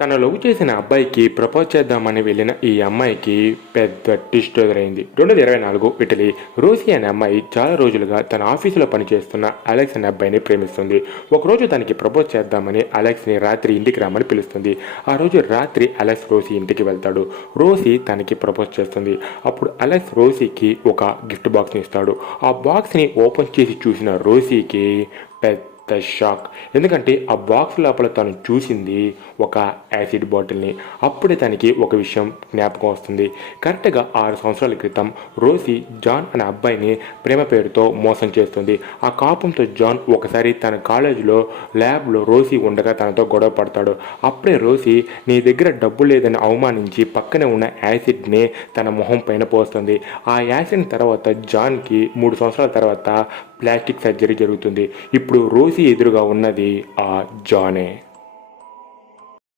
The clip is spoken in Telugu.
తన లవ్ చేసిన అబ్బాయికి ప్రపోజ్ చేద్దామని వెళ్ళిన ఈ అమ్మాయికి పెద్ద ట్విస్ట్ ఎదురైంది. 2024 ఇటలీ. రోసీ అనే అమ్మాయి చాలా రోజులుగా తన ఆఫీసులో పనిచేస్తున్న అలెక్స్ అనే అబ్బాయిని ప్రేమిస్తుంది. ఒకరోజు తనకి ప్రపోజ్ చేద్దామని అలెక్స్ని రాత్రి ఇంటికి రమ్మని పిలుస్తుంది. ఆ రోజు రాత్రి అలెక్స్ రోసీ ఇంటికి వెళ్తాడు. రోసీ తనకి ప్రపోజ్ చేస్తుంది. అప్పుడు అలెక్స్ రోసీకి ఒక గిఫ్ట్ బాక్స్ని ఇస్తాడు. ఆ బాక్స్ని ఓపెన్ చేసి చూసిన రోసీకి పెద్ద షాక్. ఎందుకంటే ఆ బాక్స్ లోపల తను చూసింది ఒక యాసిడ్ బాటిల్ని. అప్పుడే తనకి ఒక విషయం జ్ఞాపకం వస్తుంది. కరెక్ట్గా 6 సంవత్సరాల క్రితం రోసీ జాన్ అనే అబ్బాయిని ప్రేమ పేరుతో మోసం చేస్తుంది. ఆ కోపంతో జాన్ ఒకసారి తన కాలేజీలో ల్యాబ్లో రోసీ ఉండగా తనతో గొడవ పడతాడు. అప్పుడే రోసీ నీ దగ్గర డబ్బు లేదని అవమానించి పక్కనే ఉన్న యాసిడ్ని తన మొహం పైన పోస్తుంది. ఆ యాసిడ్ తర్వాత జాన్కి 3 సంవత్సరాల తర్వాత ప్లాస్టిక్ సర్జరీ జరుగుతుంది. ఇప్పుడు రోసీ ఎదురుగా ఉన్నది ఆ జానే.